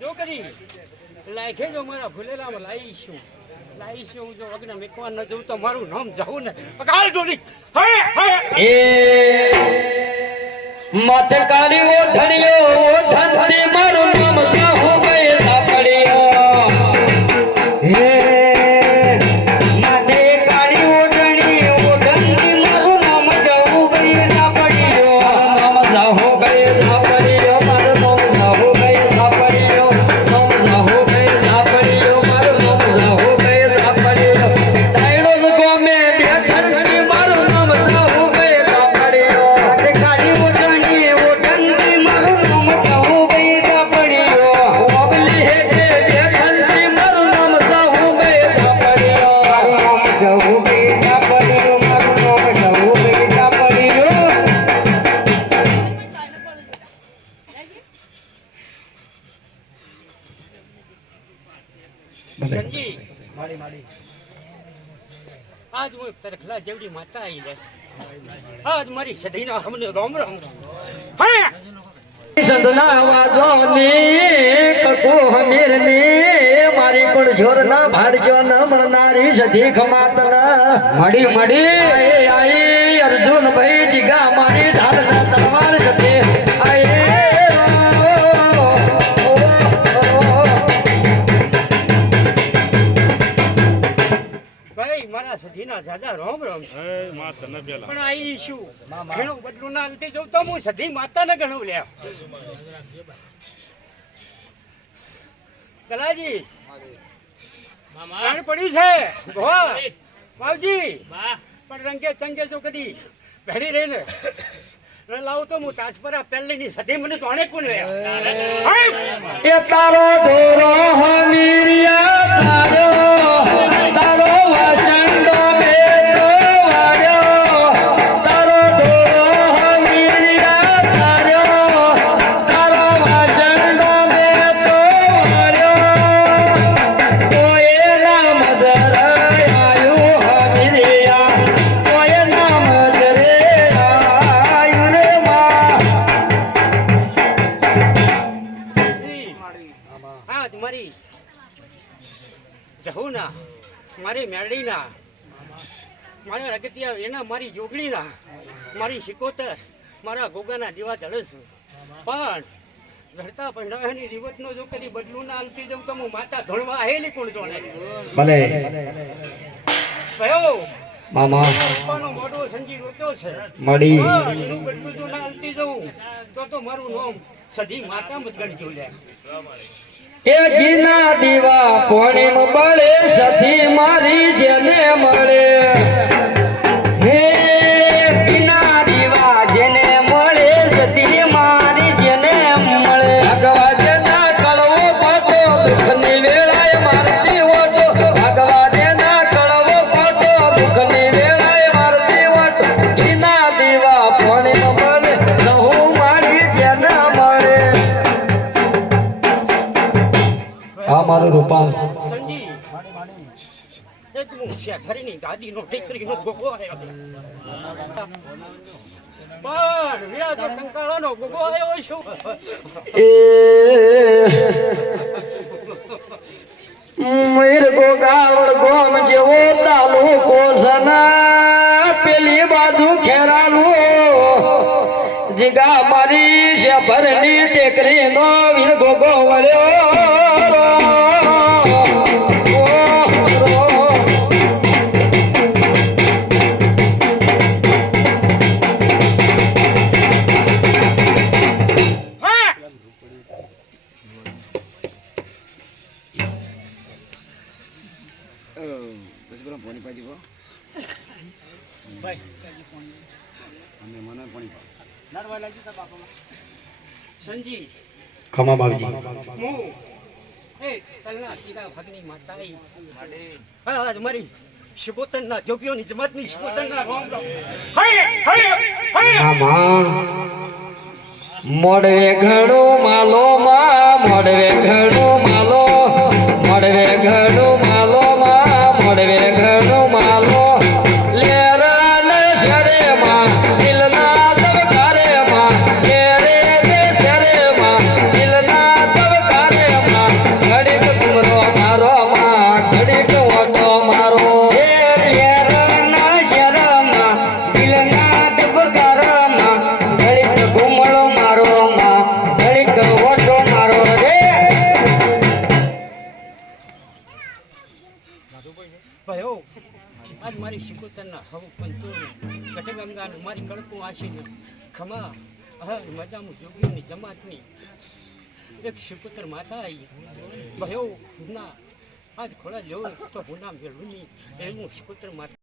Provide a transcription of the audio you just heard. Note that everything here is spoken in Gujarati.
જો કરી લાખે જો મારા ભૂલેલામાં લાવીશું જો અગ્ન મેકવા ન જવું તો મારું નામ જાવું ને પકાળ ડોલી એ મત કાળી ઓઢણિયો ઓઢણથી મારું નામ સાહુ ગયે સાપડિયો હે માથે કાળી ઓઢણી ઓઢણથી મારું નામ જાહુ ગયે સાપડિયો નામ જાહુ ગયે સાપડિયો મારું નામ જાહુ ગયે સાપડિયો નામ જાહુ ગયે સાપડિયો મારું નામ જાહુ ગયે સાપડિયો તાયડો જ ગોમે બેઠણથી મારું નામ જાહુ ગયે સાપડિયો માથે કાળી ઓઢણી ઓઢણથી મારું નામ જાહુ ગયે સાપડિયો ઓબલી હેઠે બેઠણથી મારું નામ જાહુ ગયે સાપડિયો નામ જાહુ ગયે સાપડિયો મારું નામ જાહુ ગયે સાપડિયો સંજી આજ હું તરખલા જેવડી માતા આવી લે આજ મારી સધીના હમને રોમ રોમ હે સંતના વાજોની કકુ હમીરની મારી કોણ જોરના ભાડજો ન મળનારી સધી ખમાતના મડી મડી આઈ અર્જુન ભાઈ જીગા મારી ઢાલના તલવાર સધી આઈ ભાઈ મારા સધીના દાદા રોમ રોમ પણ આઈ શું ઘણું બદલું ના અંતે જોઉં તો હું સધી માતાને ઘણું લ્યા કલાજી પ્રાણ પડ્યું છે ભવા બાવજી પણ રંગે ચંગે જો કદી ભેડી રહીને લાવું તો હું તાજપરા પહેલીની સધી મને તો અનેક પણ લ્યા એ તારો દોરો હમીરિયા તારો તારો વસંડો બેતો વાડ્યો તારો દોરો હમીરિયા તારો તારો વસંડો બેતો વાડ્યો કોઈ નામ ધરાયું હમીરિયા કોઈ નામ ધરાયું રે માં આજ મારી જહુના મારી મેરડીના મારા અગત્યા એના મારી જોગણીના મારી શિકોતર મારા ગોગાના દીવા ચડે છું પણ ઘરતા પંડાની રીવતનો જો કદી બદલું ના હાલતી જવું તો હું માતા ધણવા આવેલી કોણ જોને ભલે કયો મામા પપ્પાનો મોઢો સંજી રોક્યો છે મળી એનું બદલું જો ના હાલતી જવું તો મારું નામ સધી માતા મત ગણજો લે એ જીના દીવા પોણીમ બળે સધી મારી જેને મળે હે બીના દીવા જેને મળે સધી મારી જેને મળે ભગવા જેના કળવો ખોટો દુઃખની વેળાએ મારતી ઓટો ભગવા જેના કળવો ખોટો દુઃખની વેળાએ મારતી ઓટો જીના દીવા પોણીમ બળે લહુ મારી જેને મળે આ મારું રૂપાલ સંજી એક હું શેખરીની ગાદીનો ઠીકરીનો ગોગો આવ્યો છે. પણ વિરાજો કંકાળાનો ગોગો આવ્યો છું એ મયુર ગોગાવડ ગોમ જેવો તાલુકો સના પેલી બાજુ ખેરાલું જીગા મારી શેફરની ટેકરી નો વીર ગોગો વળ્યો સંજી ખમા બાબજી હું એ તલના કીડા ભગની માતા આજ મારી શિકોતરના જોગીઓની જમાતની શિકોતરના રોમ રોમ મોડવે ઘણું માલો માં મોડવે ઘણું માલો મોડવે ઘણું માલો માં મોડવે ઘણું માલો લેરા ને શરે માં દિલના તબકારે માં લેરે ને શરે માં દિલના તબકારે માં ભયો આજ મારી શિકોતરના હવ પંચોને કટગંગાને મારી કડકું આશીને ખમા હા મજામું જોગીની જમાતની એક શિકોતર માતા આવી ભયો ના આજ ખોળા લેવું તો હું નામ મેળવું નહીં એનું શિકોતર માતા